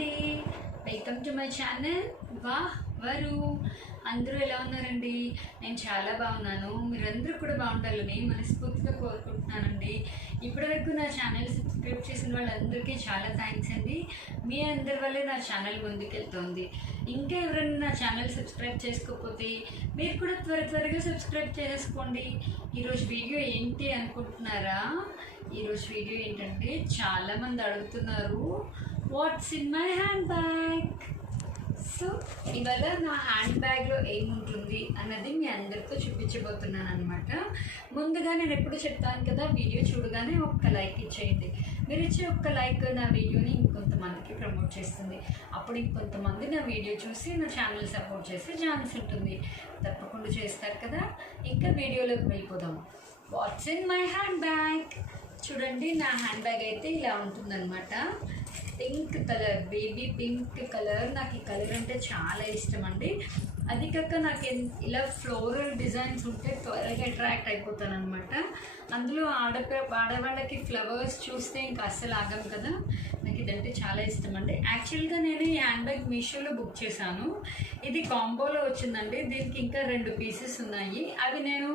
అండి, welcome to my channel. వరు అందరూ ఎలా ఉన్నారండి? నేను చాలా బాగున్నాను. మీరందరూ కూడా బాగుండాలని మనస్ఫూర్తిగా కోరుకుంటున్నానండి. ఇప్పటివరకు నా ఛానల్ సబ్స్క్రైబ్ చేసిన వాళ్ళందరికీ చాలా థ్యాంక్స్ అండి. మీ అందరి వల్లే నా ఛానల్ ముందుకెళ్తుంది. ఇంకా ఎవరైనా నా ఛానల్ సబ్స్క్రైబ్ చేసుకోకపోతే మీరు కూడా త్వరగా సబ్స్క్రైబ్ చేసుకోండి. ఈరోజు వీడియో ఏంటి అనుకుంటున్నారా? ఈరోజు వీడియో ఏంటంటే చాలామంది అడుగుతున్నారు, what's in my hand bag. So ఇవాళ నా హ్యాండ్ బ్యాగ్లో ఏముంటుంది అన్నది మీ అందరితో చూపించబోతున్నాను అనమాట. ముందుగా నేను ఎప్పుడు చెప్తాను కదా, వీడియో చూడగానే ఒక్క లైక్ ఇచ్చేయండి. మీరు ఇచ్చే ఒక్క లైక్ నా వీడియోని ఇంకొంతమందికి ప్రమోట్ చేస్తుంది. అప్పుడు ఇంకొంతమంది నా వీడియో చూసి నా ఛానల్ సపోర్ట్ చేసే ఛాన్స్ ఉంటుంది. తప్పకుండా చేస్తారు కదా. ఇంకా వీడియోలోకి వెళ్ళిపోదాం. What's in my hand bag. చూడండి, నా హ్యాండ్ బ్యాగ్ అయితే ఇలా ఉంటుందన్నమాట. Pink colour, baby pink colour. నాకు ఈ కలర్ అంటే చాలా ఇష్టం అండి. అది కాక నాకు ఇలా ఫ్లోరల్ డిజైన్స్ ఉంటే త్వరగా అట్రాక్ట్ అయిపోతాను అనమాట. అందులో ఆడవాళ్ళకి ఫ్లవర్స్ చూస్తే ఇంకా అస్సలు ఆగం కదా. నాకు ఇదంటే చాలా ఇష్టం అండి. యాక్చువల్గా నేను ఈ హ్యాండ్ బ్యాగ్ మీషోలో బుక్ చేశాను. ఇది కాంబోలో వచ్చిందండి. దీనికి ఇంకా 2 పీసెస్ ఉన్నాయి. అవి నేను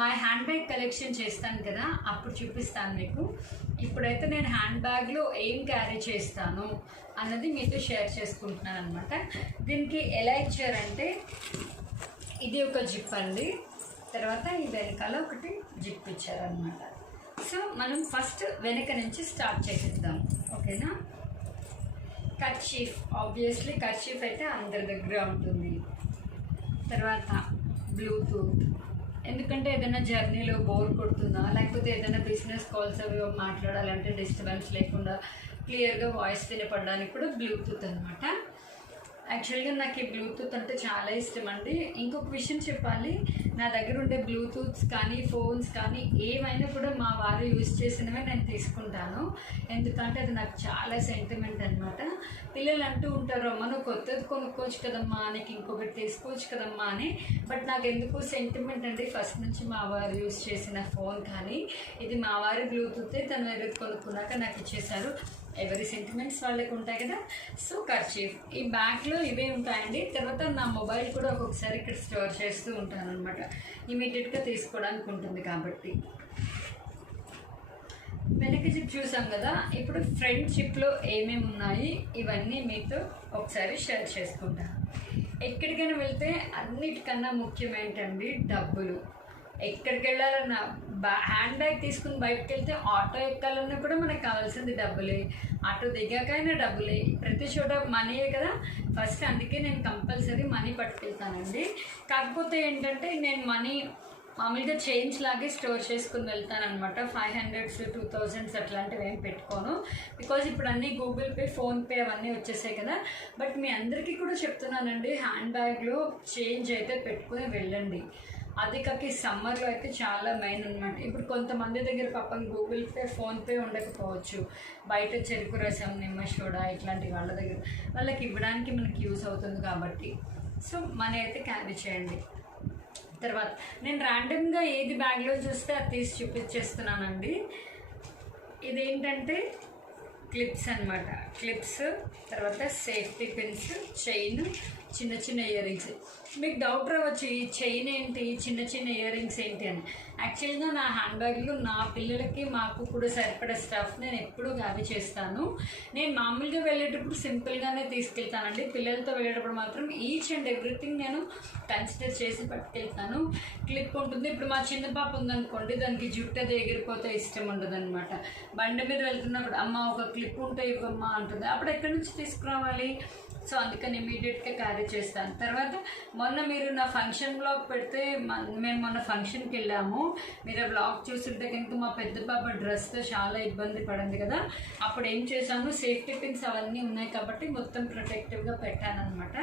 మా హ్యాండ్ బ్యాగ్ కలెక్షన్ చేస్తాను కదా, అప్పుడు చూపిస్తాను మీకు. ఇప్పుడైతే నేను హ్యాండ్ బ్యాగ్లో ఏం క్యారీ చేస్తాను అన్నది మీతో షేర్ చేసుకుంటున్నాను అనమాట. దీనికి ఎలా ఇచ్చారంటే, ఇది ఒక జిప్ అండి, తర్వాత ఈ వెనకాల ఒకటి జిప్ ఇచ్చారనమాట. సో మనం ఫస్ట్ వెనక నుంచి స్టార్ట్ చేసేద్దాం, ఓకేనా? కర్చీఫ్, ఆబ్వియస్లీ కర్చీఫ్ అయితే అందరి దగ్గర ఉంటుంది. తర్వాత బ్లూటూత్, ఎందుకంటే ఏదైనా జర్నీలో బోర్ కొడుతుందా, లేకపోతే ఏదైనా బిజినెస్ కాల్స్ అవి మాట్లాడాలంటే డిస్టర్బెన్స్ లేకుండా క్లియర్గా వాయిస్ వినపడడానికి కూడా బ్లూటూత్ అనమాట. యాక్చువల్గా నాకు ఈ బ్లూటూత్ అంటే చాలా ఇష్టం అండి. ఇంకొక విషయం చెప్పాలి, నా దగ్గర ఉండే బ్లూటూత్స్ కానీ ఫోన్స్ కానీ ఏమైనా కూడా మా వారు యూజ్ చేసినవే నేను తీసుకుంటాను. ఎందుకంటే అది నాకు చాలా సెంటిమెంట్ అనమాట. పిల్లలు అంటూ ఉంటారు, అమ్మ నువ్వు కొత్తది కొనుక్కోవచ్చు కదమ్మా, నీకు ఇంకొకటి తీసుకోవచ్చు కదమ్మా అని. బట్ నాకు ఎందుకు సెంటిమెంట్ అండి. ఫస్ట్ నుంచి మా వారు యూజ్ చేసిన ఫోన్ కానీ ఇది మా వారి బ్లూటూతే, తను వేరేది కొనుక్కున్నాక నాకు ఇచ్చేశారు. ఎవరి సెంటిమెంట్స్ వాళ్ళకి ఉంటాయి కదా. సో కర్చీఫ్, ఈ బ్యాగ్లో ఇవే ఉంటాయండి. తర్వాత నా మొబైల్ కూడా ఒక్కొక్కసారి ఇక్కడ స్టోర్ చేస్తూ ఉంటాను అనమాట, ఇమీడియట్గా తీసుకోవడానికి ఉంటుంది కాబట్టి. వెనక జిప్ చూసాం కదా, ఇప్పుడు ఫ్రంట్ జిప్లో ఏమేమి ఉన్నాయి ఇవన్నీ మీతో ఒకసారి షేర్ చేసుకుంటాను. ఎక్కడికైనా వెళ్తే అన్నిటికన్నా ముఖ్యం ఏంటండి, డబ్బులు. ఎక్కడికి వెళ్ళాలన్నా హ్యాండ్ బ్యాగ్ తీసుకుని బయటకు వెళ్తే ఆటో ఎక్కాలన్నా కూడా మనకు కావాల్సింది డబ్బులే. ఆటో దిగాకైనా డబ్బులే. ప్రతి చోట మనీయే కదా ఫస్ట్. అందుకే నేను కంపల్సరీ మనీ పట్టుకెళ్తానండి. కాకపోతే ఏంటంటే నేను మనీ మామూలుగా చేంజ్ లాగే స్టోర్ చేసుకుని వెళ్తాను అనమాట. 500s 2000s అట్లాంటివి ఏం పెట్టుకోను. బికాజ్ ఇప్పుడు అన్నీ గూగుల్ పే, ఫోన్పే అవన్నీ వచ్చేసాయి కదా. బట్ మీ అందరికీ కూడా చెప్తున్నానండి, హ్యాండ్ బ్యాగ్లో చేంజ్ అయితే పెట్టుకుని వెళ్ళండి. అది కాక ఈ సమ్మర్లో అయితే చాలా మెయిన్ అనమాట. ఇప్పుడు కొంతమంది దగ్గర పాపం గూగుల్ పే, ఫోన్పే ఉండకపోవచ్చు. బయట చెరుకు రసం, నిమ్మ సోడా ఇట్లాంటి వాళ్ళ దగ్గర వాళ్ళకి ఇవ్వడానికి మనకి యూస్ అవుతుంది కాబట్టి సో మనీ అయితే క్యారీ చేయండి. తర్వాత నేను ర్యాండమ్గా ఏది బ్యాగ్లో చూస్తే అది తీసి చూపించేస్తున్నానండి. ఇదేంటంటే క్లిప్స్ అనమాట. క్లిప్స్, తర్వాత సేఫ్టీ పిన్స్, చైన్, చిన్న చిన్న ఇయర్ రింగ్స్. మీకు డౌట్ రావచ్చు, ఈ చైన్ ఏంటి, చిన్న చిన్న ఇయర్ రింగ్స్ ఏంటి అని. యాక్చువల్గా నా హ్యాండ్ బ్యాగ్లో నా పిల్లలకి మాకు కూడా సరిపడే స్టఫ్ నేను ఎప్పుడూ అవి చేస్తాను. నేను మామూలుగా వెళ్ళేటప్పుడు సింపుల్గానే తీసుకెళ్తానండి. పిల్లలతో వెళ్ళేటప్పుడు మాత్రం ఈచ్ అండ్ ఎవ్రీథింగ్ నేను కన్సిడర్ చేసి పట్టుకెళ్తాను. క్లిప్ ఉంటుంది. ఇప్పుడు మా చిన్న పాప ఉందనుకోండి, దానికి జుట్టు అది ఎగిరిపోతే ఇష్టం ఉండదు అనమాట. బండి మీద వెళ్తున్నప్పుడు అమ్మ ఒక క్లిప్ ఉంటే ఇవ్వమ్మా అంటుంది. అప్పుడు ఎక్కడి నుంచి తీసుకురావాలి? సో అందుకని ఇమీడియట్గా క్యారీ చేస్తాను. తర్వాత మొన్న మీరు నా ఫంక్షన్ బ్లాగ్ పెడితే, మేము మొన్న ఫంక్షన్కి వెళ్ళాము. మీరు ఆ బ్లాగ్ చూస్తుంటే కనుక మా పెద్ద పాప డ్రెస్తో చాలా ఇబ్బంది పడింది కదా. అప్పుడు ఏం చేశాను, సేఫ్టీ పిన్స్ అవన్నీ ఉన్నాయి కాబట్టి మొత్తం ప్రొటెక్టివ్గా పెట్టాను అనమాట.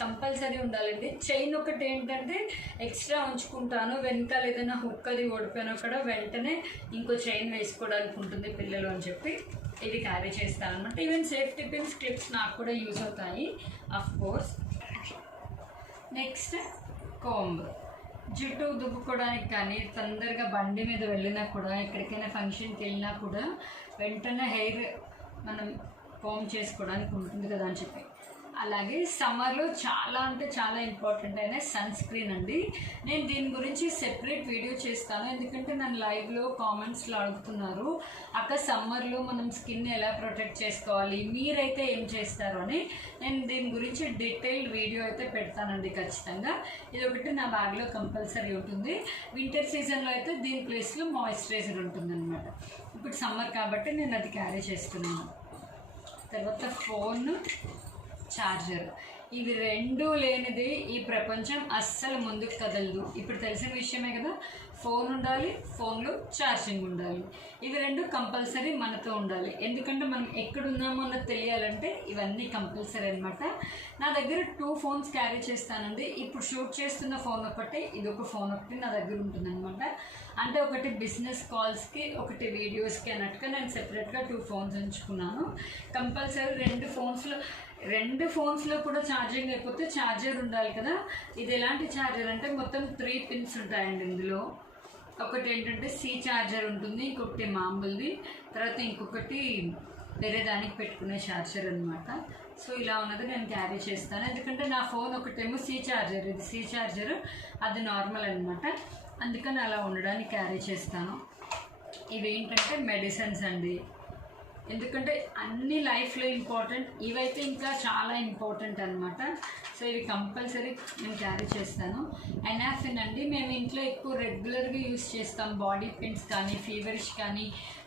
కంపల్సరీ ఉండాలండి. చైన్ ఒకటి ఏంటంటే ఎక్స్ట్రా ఉంచుకుంటాను. వెనకాల ఏదైనా హుక్ అది ఓడిపోయినా కూడా వెంటనే ఇంకో చైన్ వేసుకోవడానికి ఉంటుంది పిల్లలు అని చెప్పి ఇది క్యారీ చేస్తాను అనమాట. ఈవెన్ సేఫ్టీ పిన్స్, క్లిప్స్ నాకు కూడా యూజ్ అవుతాయి ఆఫ్ కోర్స్. నెక్స్ట్ కోంబ్, జుట్టు దువ్వుకోవడానికి కానీ, తొందరగా బండి మీద వెళ్ళినా కూడా, ఎక్కడికైనా ఫంక్షన్కి వెళ్ళినా కూడా వెంటనే హెయిర్ మనం కోమ్ చేసుకోవడానికి ఉంటుంది కదా అని చెప్పి. అలాగే సమ్మర్లో చాలా అంటే చాలా ఇంపార్టెంట్ అయిన సన్ స్క్రీన్ అండి. నేను దీని గురించి సెపరేట్ వీడియో చేస్తాను, ఎందుకంటే నన్ను లైవ్లో కామెంట్స్లో అడుగుతున్నారు, అక్క సమ్మర్లో మనం స్కిన్ ఎలా ప్రొటెక్ట్ చేసుకోవాలి, మీరైతే ఏం చేస్తారు అని. నేను దీని గురించి డీటెయిల్డ్ వీడియో అయితే పెడతానండి ఖచ్చితంగా. ఇది ఒకటి నా బ్యాగ్లో కంపల్సరీ ఉంటుంది. వింటర్ సీజన్లో అయితే దీని ప్లేస్లో మాయిశ్చరైజర్ ఉంటుందన్నమాట. ఇప్పుడు సమ్మర్ కాబట్టి నేను అది క్యారీ చేస్తున్నాను. తర్వాత ఫోన్, ఛార్జర్, ఇవి రెండు లేనిది ఈ ప్రపంచం అస్సలు ముందుకు కదలదు. ఇప్పుడు తెలిసిన విషయమే కదా, ఫోన్ ఉండాలి, ఫోన్లో ఛార్జింగ్ ఉండాలి. ఇవి రెండు కంపల్సరీ మనతో ఉండాలి. ఎందుకంటే మనం ఎక్కడున్నామో అన్నది తెలియాలంటే ఇవన్నీ కంపల్సరీ అనమాట. నా దగ్గర 2 ఫోన్స్ క్యారీ చేస్తానండి. ఇప్పుడు షూట్ చేస్తున్న ఫోన్ ఒకటి, ఇది ఒక ఫోన్ ఒకటి నా దగ్గర ఉంటుందన్నమాట. అంటే ఒకటి బిజినెస్ కాల్స్కి, ఒకటి వీడియోస్కి అన్నట్టుగా నేను సెపరేట్గా 2 ఫోన్స్ ఉంచుకున్నాను. కంపల్సరీ రెండు ఫోన్స్లో కూడా ఛార్జింగ్ అయిపోతే ఛార్జర్ ఉండాలి కదా. ఇది ఎలాంటి ఛార్జర్ అంటే మొత్తం 3 పిన్స్ ఉంటాయండి ఇందులో. ఒకటి ఏంటంటే సి ఛార్జర్ ఉంటుంది, ఇంకొకటి మామూలుది, తర్వాత ఇంకొకటి వేరే దానికి పెట్టుకునే ఛార్జర్ అనమాట. సో ఇలా ఉన్నది నేను క్యారీ చేస్తాను, ఎందుకంటే నా ఫోన్ ఒకటేమో సి ఛార్జర్, ఇది సి ఛార్జర్, అది నార్మల్ అనమాట. అందుకని అలా ఉండడానికి క్యారీ చేస్తాను. ఇవి ఏంటంటే మెడిసిన్స్ అండి, ఎందుకంటే అన్ని లైఫ్లో ఇంపార్టెంట్, ఇవైతే ఇంకా చాలా ఇంపార్టెంట్ అనమాట. సో ఇవి కంపల్సరీ నేను క్యారీ చేస్తాను. ఎనాఫిన్ అండి, మేము ఇంట్లో ఎక్కువ రెగ్యులర్గా యూస్ చేస్తాం. బాడీ పెయిన్స్ కానీ, ఫీవరిష్ కానీ,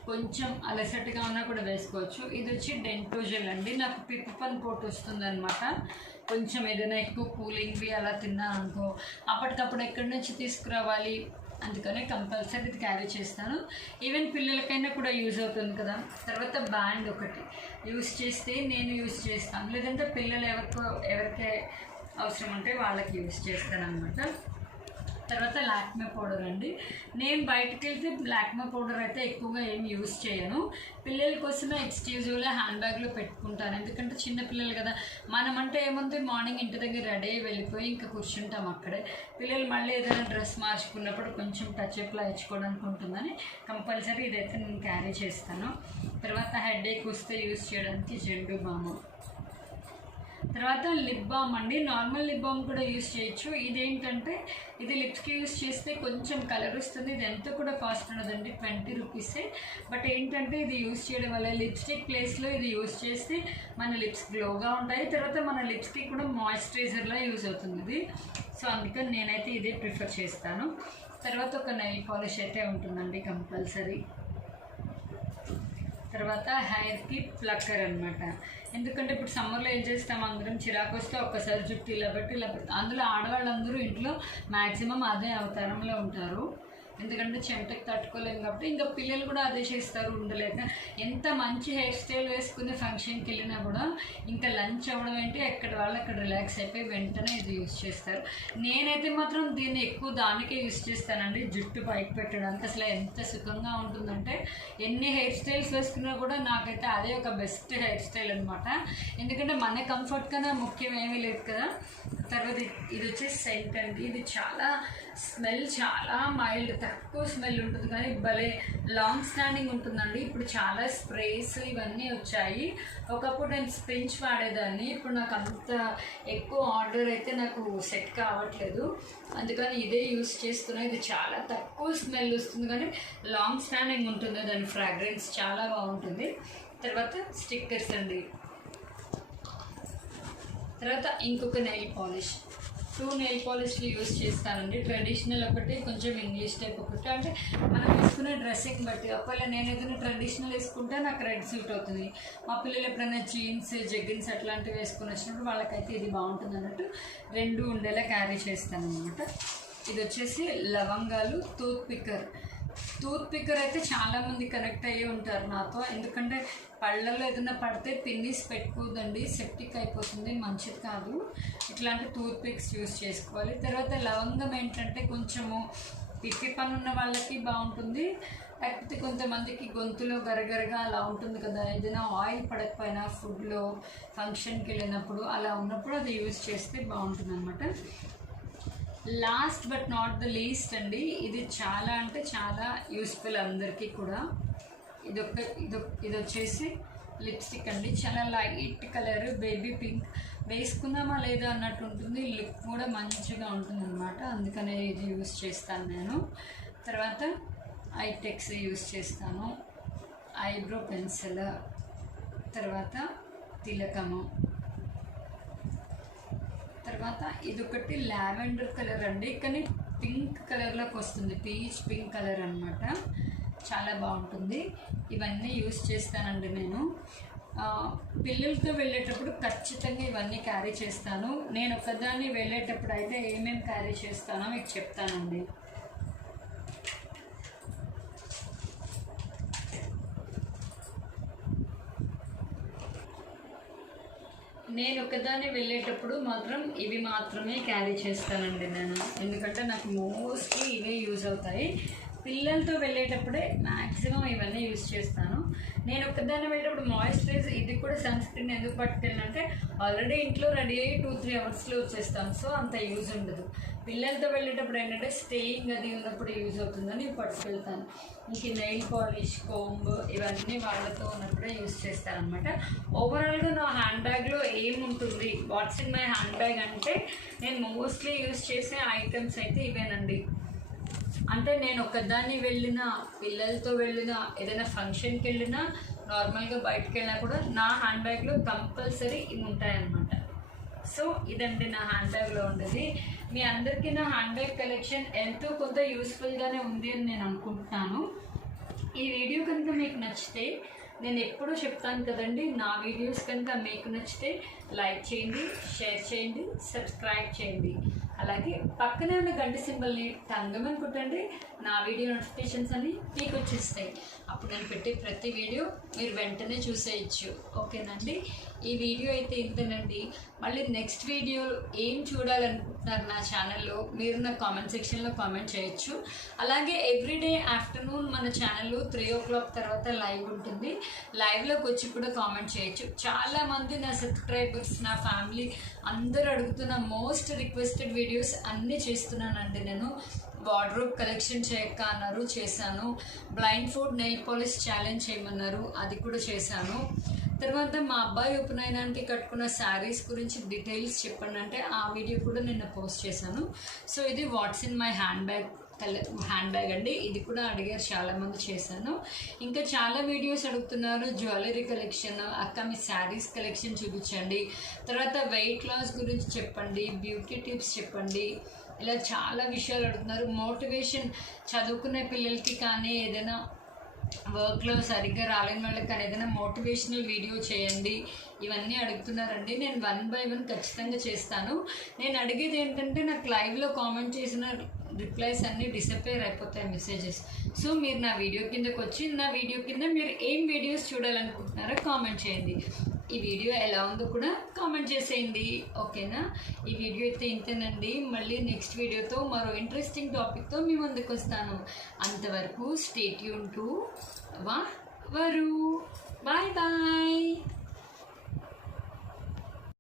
కొంచెం అలసటగా ఉన్నా కూడా వేసుకోవచ్చు. ఇది వచ్చి డెంటోజెల్ అండి. నాకు పిప్పి పని పోటు వస్తుందన్నమాట. కొంచెం ఏదైనా ఎక్కువ కూలింగ్వి అలా తిన్నాను అనుకో, అప్పటికప్పుడు ఎక్కడి నుంచి తీసుకురావాలి, అందుకనే కంపల్సరీ ఇది క్యారీ చేస్తాను. ఈవెన్ పిల్లలకైనా కూడా యూజ్ అవుతుంది కదా. తర్వాత బ్యాండ్ ఒకటి యూజ్ చేస్తే నేను యూజ్ చేస్తాను, లేదంటే పిల్లలు ఎవరికి అవసరం ఉంటే వాళ్ళకి యూజ్ చేస్తాను అనమాట. తర్వాత లాక్మే పౌడర్ అండి. నేను బయటకు వెళ్తే లాక్మే పౌడర్ అయితే ఎక్కువగా ఏం యూజ్ చేయను. పిల్లల కోసమే ఎక్స్క్లూజివ్గా హ్యాండ్ బ్యాగ్లో పెట్టుకుంటాను, ఎందుకంటే చిన్నపిల్లలు కదా. మనమంటే ఏముంది, మార్నింగ్ ఇంటి దగ్గర రెడీ అయ్యి వెళ్ళిపోయి ఇంకా కూర్చుంటాం అక్కడే. పిల్లలు మళ్ళీ ఏదైనా డ్రెస్ మార్చుకున్నప్పుడు కొంచెం టచ్అప్లా ఇచ్చుకోవడానికి ఉంటుందని కంపల్సరీ ఇదైతే నేను క్యారీ చేస్తాను. తర్వాత హెడేక్ వస్తే యూజ్ చేయడానికి జెండు బాము. తర్వాత లిప్ బామ్ అండి. నార్మల్ లిప్ బామ్ కూడా యూజ్ చేయొచ్చు. ఇదేంటంటే ఇది లిప్స్కి యూజ్ చేస్తే కొంచెం కలర్ వస్తుంది. ఇది ఎంతో కూడా కాస్ట్ ఉండదండి, 20 రూపీసే. బట్ ఏంటంటే ఇది యూజ్ చేయడం వల్ల లిప్స్టిక్ ప్లేస్లో ఇది యూజ్ చేస్తే మన లిప్స్ గ్లోగా ఉంటాయి. తర్వాత మన లిప్స్కి కూడా మాయిశ్చరైజర్లా యూజ్ అవుతుంది ఇది. సో అందుకని నేనైతే ఇదే ప్రిఫర్ చేస్తాను. తర్వాత ఒక నెయిల్ పాలిష్ అయితే ఉంటుందండి కంపల్సరీ. తర్వాత హెయిర్కి ప్లక్కర్ అనమాట. ఎందుకంటే ఇప్పుడు సమ్మర్లో ఏం చేస్తాం, అందరం చిరాకు వస్తే ఒక్కసారి జుట్టు ఇలా పెట్టి అందులో ఆడవాళ్ళందరూ ఇంట్లో మ్యాక్సిమం అదే అవతారంలో ఉంటారు. ఎందుకంటే చెమటకి తట్టుకోలేము కాబట్టి ఇంకా పిల్లలు కూడా అదే చేస్తారు ఉండలేక. ఎంత మంచి హెయిర్ స్టైల్ వేసుకుని ఫంక్షన్కి వెళ్ళినా కూడా ఇంకా లంచ్ అవ్వడం ఏంటి, ఎక్కడ వాళ్ళు అక్కడ రిలాక్స్ అయిపోయి వెంటనే ఇది యూజ్ చేస్తారు. నేనైతే మాత్రం దీన్ని ఎక్కువ దానికే యూజ్ చేస్తానండి, జుట్టు పైకి పెట్టడానికి. అసలు ఎంత సుఖంగా ఉంటుందంటే ఎన్ని హెయిర్ స్టైల్స్ వేసుకున్నా కూడా నాకైతే అదే ఒక బెస్ట్ హెయిర్ స్టైల్ అనమాట. ఎందుకంటే మన కంఫర్ట్ కన్నా ముఖ్యం ఏమీ లేదు కదా. తర్వాత ఇది వచ్చేసి సెంట్ అండి. ఇది చాలా స్మెల్ చాలా మైల్డ్, తక్కువ స్మెల్ ఉంటుంది కానీ భలే లాంగ్ స్టాండింగ్ ఉంటుందండి. ఇప్పుడు చాలా స్ప్రేస్ ఇవన్నీ వచ్చాయి. ఒకప్పుడు నేను స్ప్రించ్ వాడేదాన్ని, ఇప్పుడు నాకు అంత ఎక్కువ ఆర్డర్ అయితే నాకు సెట్ కావట్లేదు, అందుకని ఇదే యూస్ చేస్తున్నా. ఇది చాలా తక్కువ స్మెల్ వస్తుంది కానీ లాంగ్ స్టాండింగ్ ఉంటుంది, దాని ఫ్రాగ్రెన్స్ చాలా బాగుంటుంది. తర్వాత స్టిక్కర్స్ అండి. తర్వాత ఇంకొక నెయిల్ పాలిష్, 2 నెయిల్ పాలిష్లు యూజ్ చేస్తానండి. ట్రెడిషనల్ ఒకటి, కొంచెం ఇంగ్లీష్ టైప్ ఒకటి. అంటే మనం వేసుకునే డ్రెస్సింగ్ బట్టి, ఒకవేళ నేను ఏదైనా ట్రెడిషనల్ వేసుకుంటే నాకు రెడ్ సూట్ అవుతుంది. మా పిల్లలు ఎప్పుడైనా జీన్స్ జెగ్గిన్స్ అట్లాంటివి వేసుకుని వచ్చినప్పుడు వాళ్ళకైతే ఇది బాగుంటుంది అన్నట్టు 2 ఉండేలా క్యారీ చేస్తాను అనమాట. ఇది వచ్చేసి లవంగాలు, టూత్ పిక్కర్ అయితే చాలామంది కనెక్ట్ అయ్యి ఉంటారు నాతో. ఎందుకంటే పళ్ళల్లో ఏదైనా పడితే పిన్నిస్ పెట్టుకోదండి, సెప్టిక్ అయిపోతుంది, మంచిది కాదు. ఇట్లాంటి టూత్ పిక్స్ యూస్ చేసుకోవాలి. తర్వాత లవంగం ఏంటంటే కొంచెము పిప్పి పన్ను ఉన్న వాళ్ళకి బాగుంటుంది, లేకపోతే కొంతమందికి గొంతులో గరగరగా అలా ఉంటుంది కదా, ఏదైనా ఆయిల్ పడకపోయినా ఫుడ్లో ఫంక్షన్కి వెళ్ళినప్పుడు అలా ఉన్నప్పుడు అది యూజ్ చేస్తే బాగుంటుంది అనమాట. Last but not the least అండి, ఇది చాలా అంటే చాలా యూస్ఫుల్ అందరికీ కూడా. ఇది వచ్చేసి లిప్స్టిక్ అండి, చాలా లైట్ కలర్ బేబీ పింక్, వేసుకుందామా లేదా అన్నట్టు ఉంటుంది, లుక్ కూడా మంచిగా ఉంటుంది అనమాట. అందుకనే ఇది యూస్ చేస్తాను నేను. తర్వాత ఐటెక్స్ యూస్ చేస్తాను, ఐబ్రో పెన్సిల్, తర్వాత తిలకము, తర్వాత ఇదొకటి లావెండర్ కలర్ అండి, కానీ పింక్ కలర్లోకి వస్తుంది, పీచ్ పింక్ కలర్ అనమాట, చాలా బాగుంటుంది. ఇవన్నీ యూస్ చేస్తానండి నేను. పిల్లలతో వెళ్ళేటప్పుడు ఖచ్చితంగా ఇవన్నీ క్యారీ చేస్తాను. నేను ఒకదాన్ని వెళ్ళేటప్పుడు అయితే ఏమేమి క్యారీ చేస్తానో మీకు చెప్తానండి. నేను ఒకదాన్ని వెళ్ళేటప్పుడు మాత్రం ఇవి మాత్రమే క్యారీ చేస్తానండి నేను, ఎందుకంటే నాకు మోస్ట్లీ ఇవే యూజ్ అవుతాయి. పిల్లలతో వెళ్ళేటప్పుడే మ్యాక్సిమం ఇవన్నీ యూజ్ చేస్తాను. నేను ఒక్కదాన్ని వెళ్ళేటప్పుడు మాయిశ్చరైజర్, ఇది కూడా సన్ స్క్రీన్ ఎందుకు పట్టుకెళ్ళానంటే ఆల్రెడీ ఇంట్లో రెడీ అయ్యి 2-3 అవర్స్లో వచ్చేస్తాను, సో అంత యూజ్ ఉండదు. పిల్లలతో వెళ్ళేటప్పుడు ఏంటంటే స్టేయింగ్ అది ఉన్నప్పుడు యూజ్ అవుతుందని పట్టుకెళ్తాను. ఇంక నెయిల్ పాలిష్, కోంబ్ ఇవన్నీ వాళ్ళతో ఉన్నప్పుడే యూజ్ చేస్తాను అనమాట. ఓవరాల్గా నా హ్యాండ్ బ్యాగ్లో ఏముంటుంది, what's in my hand bag అంటే నేను మోస్ట్లీ యూజ్ చేసే ఐటమ్స్ అయితే ఇవేనండి. అంటే నేను ఒకదాన్ని వెళ్ళినా, పిల్లలతో వెళ్ళినా, ఏదైనా ఫంక్షన్కి వెళ్ళినా, నార్మల్గా బయటకు వెళ్ళినా కూడా నా హ్యాండ్ బ్యాగ్లో కంపల్సరీ ఇవి ఉంటాయన్నమాట. సో ఇదండి నా హ్యాండ్ బ్యాగ్లో ఉండేది. మీ అందరికీ నా హ్యాండ్ బ్యాగ్ కలెక్షన్ ఎంతో కొంత యూస్ఫుల్గానే ఉంది అని నేను అనుకుంటున్నాను. ఈ వీడియో కనుక మీకు నచ్చితే, నేను ఎప్పుడూ చెప్తాను కదండి, నా వీడియోస్ కనుక మీకు నచ్చితే లైక్ చేయండి, షేర్ చేయండి, సబ్స్క్రైబ్ చేయండి. అలాగే పక్కనే ఉన్న గంట సింబల్ని టంగమని కొట్టండి, నా వీడియో నోటిఫికేషన్స్ అని మీకు వచ్చేస్తాయి. అప్పుడు నేను పెట్టే ప్రతి వీడియో మీరు వెంటనే చూసేయచ్చు. ఓకేనండి, ఈ వీడియో అయితే ఇంతేనండి. మళ్ళీ నెక్స్ట్ వీడియో ఏం చూడాలనుకుంటున్నారు నా ఛానల్లో మీరు నా కామెంట్ సెక్షన్లో కామెంట్ చేయొచ్చు. అలాగే ఎవ్రీడే ఆఫ్టర్నూన్ మన ఛానల్లో 3 o'clock తర్వాత లైవ్ ఉంటుంది. లైవ్లోకి వచ్చి కూడా కామెంట్ చేయొచ్చు. చాలామంది నా సబ్స్క్రైబర్స్, నా ఫ్యామిలీ అందరూ అడుగుతున్న మోస్ట్ రిక్వెస్టెడ్ వీడియోస్ అన్నీ చేస్తున్నానండి నేను. వార్డ్రోబ్ కలెక్షన్ చేయక్క అన్నారు, చేశాను. Blind food nail polish challenge చేయమన్నారు, అది కూడా చేశాను. తర్వాత మా అబ్బాయి ఉపనయనానికి కట్టుకున్న శారీస్ గురించి డీటెయిల్స్ చెప్పండి అంటే ఆ వీడియో కూడా నిన్న పోస్ట్ చేశాను. సో ఇది what's in my hand bag అండి, ఇది కూడా అడిగారు చాలామంది, చేశాను. ఇంకా చాలా వీడియోస్ అడుగుతున్నారు, జ్యువెలరీ కలెక్షన్, అక్క మీ శారీస్ కలెక్షన్ చూపించండి, తర్వాత వెయిట్ లాస్ గురించి చెప్పండి, బ్యూటీ టిప్స్ చెప్పండి, ఇలా చాలా విషయాలు అడుగుతున్నారు. మోటివేషన్, చదువుకునే పిల్లలకి కానీ ఏదైనా వర్క్లో సరిగ్గా రాలేని వాళ్ళకి కానీ ఏదైనా మోటివేషనల్ వీడియో చేయండి, ఇవన్నీ అడుగుతున్నారండి. నేను 1 by 1 ఖచ్చితంగా చేస్తాను. నేను అడిగేది ఏంటంటే నాకు లైవ్లో కామెంట్ చేసిన రిప్లైస్ అన్నీ డిసప్పేర్ అయిపోతాయి మెసేజెస్. సో మీరు నా వీడియో కిందకు వచ్చి నా వీడియో కింద మీరు ఏం వీడియోస్ చూడాలనుకుంటున్నారో కామెంట్ చేయండి. ఈ వీడియో ఎలా ఉందో కూడా కామెంట్ చేసేయండి. ఓకేనా, ఈ వీడియో అయితే ఇంతేనండి. మళ్ళీ నెక్స్ట్ వీడియోతో మరో ఇంట్రెస్టింగ్ టాపిక్తో మీ ముందుకు వస్తాను. అంతవరకు స్టే ట్యూన్ టు వరు. Bye bye.